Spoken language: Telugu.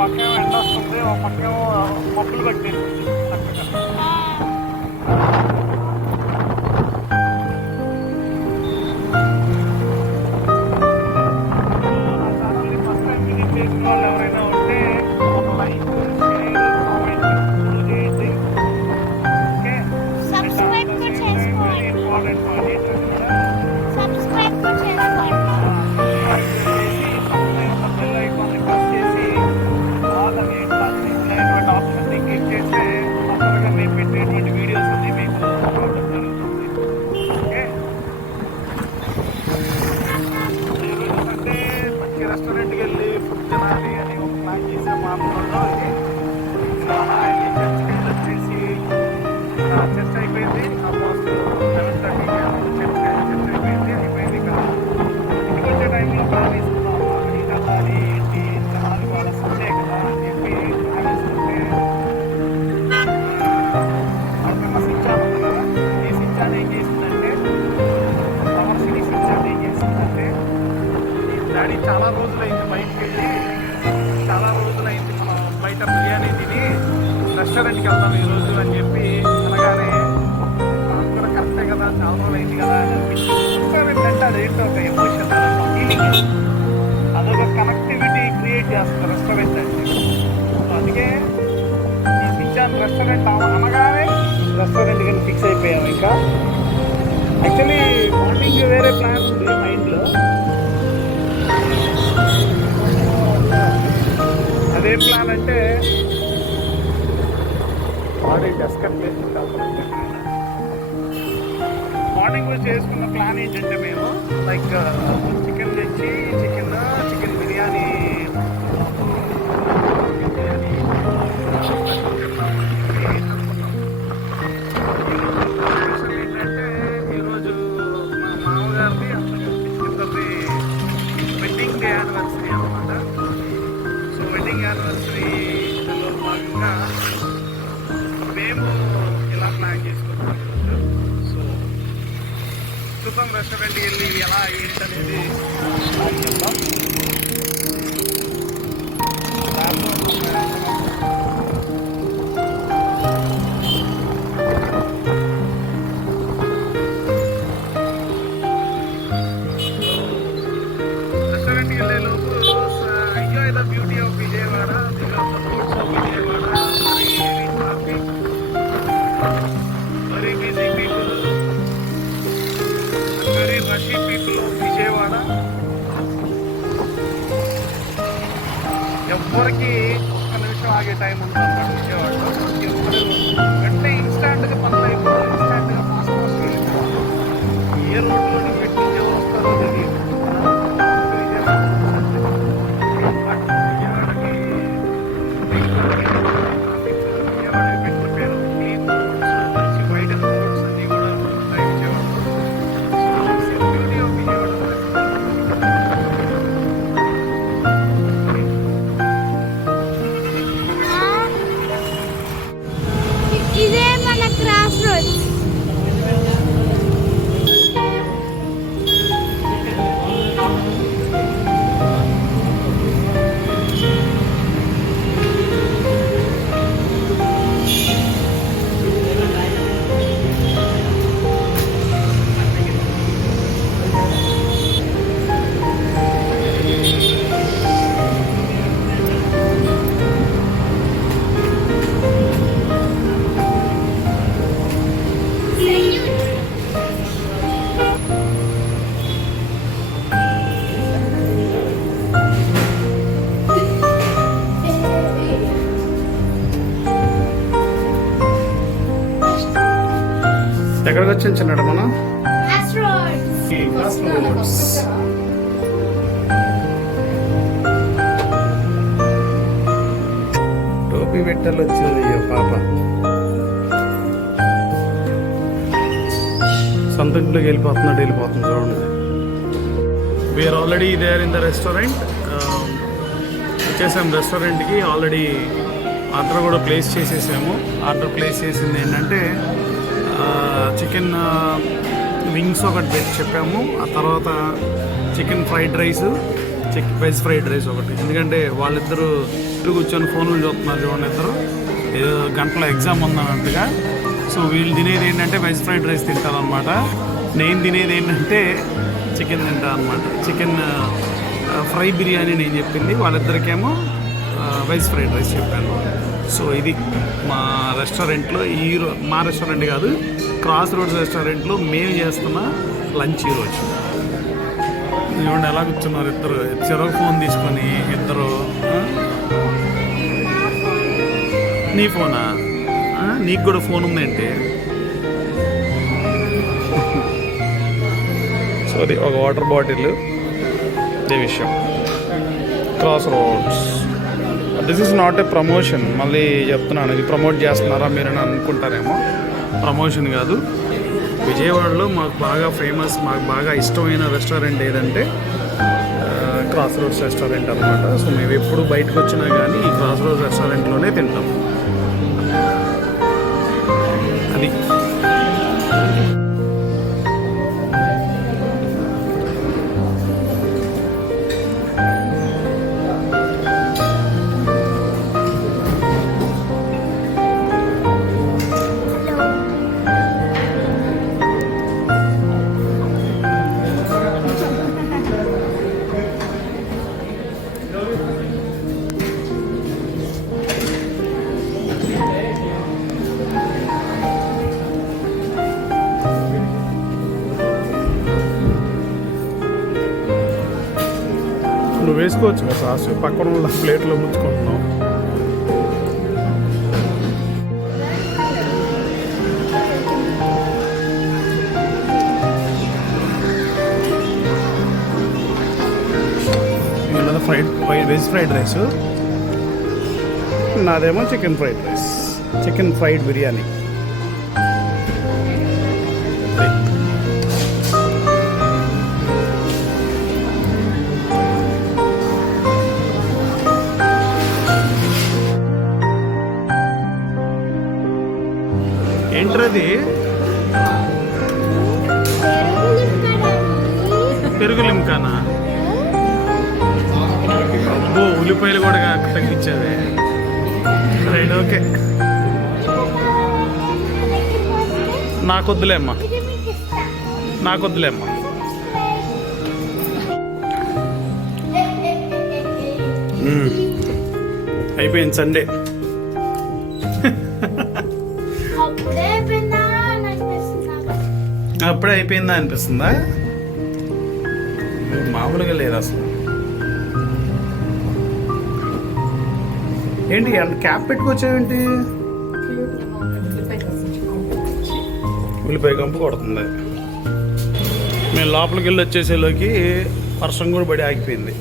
పక్కేమో ఎండ వస్తుంది, ఒక పక్కేమో మబ్బులు పట్టేస్తుంది చక్కగా. నా ఛానల్ని ఫస్ట్ టైం విజిట్ చేసిన వాళ్ళు ఎవరైనా ఉంటే ఒక లైక్, షేర్, కామెంట్ చేయండి. ఓకే, సబ్స్క్రైబ్ కూడా చేసుకోండి. ఇంపార్టెంట్ పాయింట్ ఏంటంటే సబ్స్క్రైబ్ కూడా చేసుకోండి. బెల్ ఐకాన్ని ప్రెస్ చేసి ఆల్ అనేటువంటి ఆప్షన్ని క్లిక్ చేస్తే తొందరగా మేము పెట్టేటువంటి వీడియోస్ అన్ని మీకు రావడం జరుగుతుంది. ఓకే, అంటే మంచి రెస్టారెంట్కి వెళ్ళి ఫుడ్ తినాలి అని ఒక ప్లాన్ చేసే మాత్రంలో వచ్చేసి చర్చ్ అయిపోయింది. ఆల్మోస్ట్ 7:30 అయిపోయింది కదా. ఇంటికి వచ్చే టైంలో ప్లాన్ వేసుకున్నాం అక్కడికి వెళ్ళాలి ఏంటి, జనాలు వాళ్ళ సండే కదా అని చెప్పి ప్లాన్ వేసుకుంటే అక్కడ సిచ్చాన్ ఉంది కదా, ఈ సిచ్చాన్ ఏం చేసిందంటే పవర్ సిటీ సిచ్చాన్ ఏం చేసిందంటే డాడీ చాలా రోజులైంది బయటకు వెళ్ళి, చాలా రోజులైంది మనం బయట బిర్యానీ తిని రెస్టారెంట్కి వెళ్దాం ఈరోజు అని చెప్పి అనగానే నాకు కూడా కరెక్టే కదా, చాలా రోజులైంది కదా అని అనిపించింది. రెస్టారెంట్ అంటే అదేంటో ఒక ఎమోషన్, ఫీలింగ్, అదొక కనెక్టివిటీ క్రియేట్ చేస్తుంది రెస్టారెంట్ అంటే. సో అందుకే ఈ సిచ్చాన్ రెస్టారెంట్ అనగానే రెస్టారెంట్ కానీ ఫిక్స్ అయిపోయాం. ఇంకా యాక్చువల్లీ మార్నింగ్ వేరే ప్లాన్ ఉంది మైండ్లో. అదే ప్లాన్ అంటే బాడీ డెస్కట్ మార్నింగ్ చేసుకున్న ప్లాన్ ఏంటంటే మేము లైక్ చికెన్ తెచ్చి చికెన్ బిర్యానీ ఏంటంటే ఈరోజు మా మామగారిది అత్తగారి వెడ్డింగ్ డే యానివర్సరీ అనమాట. సో వెడ్డింగ్ యానివర్సరీలో భాగంగా మేము ఇలా ప్లాన్ చేసుకుంటాం. సో చూద్దాం రెస్టారెంట్కి వెళ్ళి ఎలా ఏంటనేది చెప్తాం. రెస్టారెంట్కి వెళ్ళే లోపు enjoy the beauty of Vijayawada, because the foods of Vijayawada, very busy people, very rushy people of Vijayawada. ఎవ్వరికి ఒక్క నిమిషం ఆగే టైం ఉంటుందన్నమాట విజయవాడలో. ఎవ్వరు అంటే ఇన్స్టాంట్గా పనులు అయిపోతుంది, ఇన్స్టాంట్గా ఫాస్ట్ వెళ్ళిపోవాలి. ఏ రోడ్లో పెట్టి వస్తారో తెలియదు. ఇదే మన క్రాస్ రోడ్స్. ఎక్కడికి వచ్చి చిన్నాడు మనం క్రాస్ రోడ్స్. టోపీ పెట్టాలి వచ్చింది అయ్యో పాప. సొంత ఇంట్లోకి వెళ్ళిపోతుంది చూడండి. We're already there in the restaurant. వచ్చేసాం రెస్టారెంట్కి. ఆల్రెడీ ఆర్డర్ కూడా ప్లేస్ చేసేసాము. ఆర్డర్ ప్లేస్ చేసింది ఏంటంటే చికెన్ వింగ్స్ ఒకటి చెప్పాము. ఆ తర్వాత chicken fried rice, veg fried rice ఒకటి. ఎందుకంటే వాళ్ళిద్దరూ కూర్చొని ఫోన్లు చూస్తున్నారు చూడండి. ఇద్దరు ఏదో గంటలో ఎగ్జామ్ ఉందన్నట్టుగా. సో వీళ్ళు తినేది ఏంటంటే వెజ్ ఫ్రైడ్ రైస్ తింటారనమాట. నేను తినేది ఏంటంటే చికెన్ తింటా అనమాట. చికెన్ ఫ్రై బిర్యానీ నేను చెప్పింది, వాళ్ళిద్దరికేమో వెజ్ ఫ్రైడ్ రైస్ చెప్పాను. సో ఇది మా రెస్టారెంట్లో మా రెస్టారెంట్ కాదు, క్రాస్ రోడ్స్ రెస్టారెంట్లో మేము చేస్తున్న లంచ్ ఈరోజు. చూడండి ఎలా కూర్చున్నారు ఇద్దరు, చెరొక ఫోన్ తీసుకొని ఇద్దరు. నీ ఫోనా? నీకు కూడా ఫోన్ ఉందేంటి? సారీ, ఒక వాటర్ బాటిల్. ఇదే విషయం. Cross roads. This is not a promotion. మళ్ళీ చెప్తున్నాను, ఇది ప్రమోట్ చేస్తున్నారా మీరని అనుకుంటారేమో. ప్రమోషన్ కాదు. విజయవాడలో మాకు బాగా ఫేమస్, మాకు బాగా ఇష్టమైన రెస్టారెంట్ ఏదంటే క్రాస్ రోడ్స్ రెస్టారెంట్ అనమాట. సో మేము ఎప్పుడు బయటకు వచ్చినా కానీ ఈ క్రాస్ రోడ్స్ రెస్టారెంట్లోనే తింటాం. అది నువ్వు వేసుకోవచ్చు కదా సాస్, పక్కన ఉన్న ప్లేట్లో ముంచుకుంటున్నావు. వెజ్ ఫ్రైడ్ రైస్, నాదేమో chicken fried rice, chicken fried biryani. ఏంటది? పెరుగు లింకానా? అబ్బో, ఉల్లిపాయలు కూడా తగ్గించావే. Right, okay. నాకొద్దులేమ్మా, నాకొద్దులేమ్మా. అయిపోయింది సండే. అప్పుడే అయిపోయిందా అనిపిస్తుందా? మామూలుగా లేదు అసలు. ఏంటి క్యాప్ పెట్టుకొచ్చావేంటి? ఉల్లిపాయ కంపు కొడుతుంది. మేము లోపలికి వెళ్ళి వచ్చేసేలోకి వర్షం కూడా పడి ఆగిపోయింది.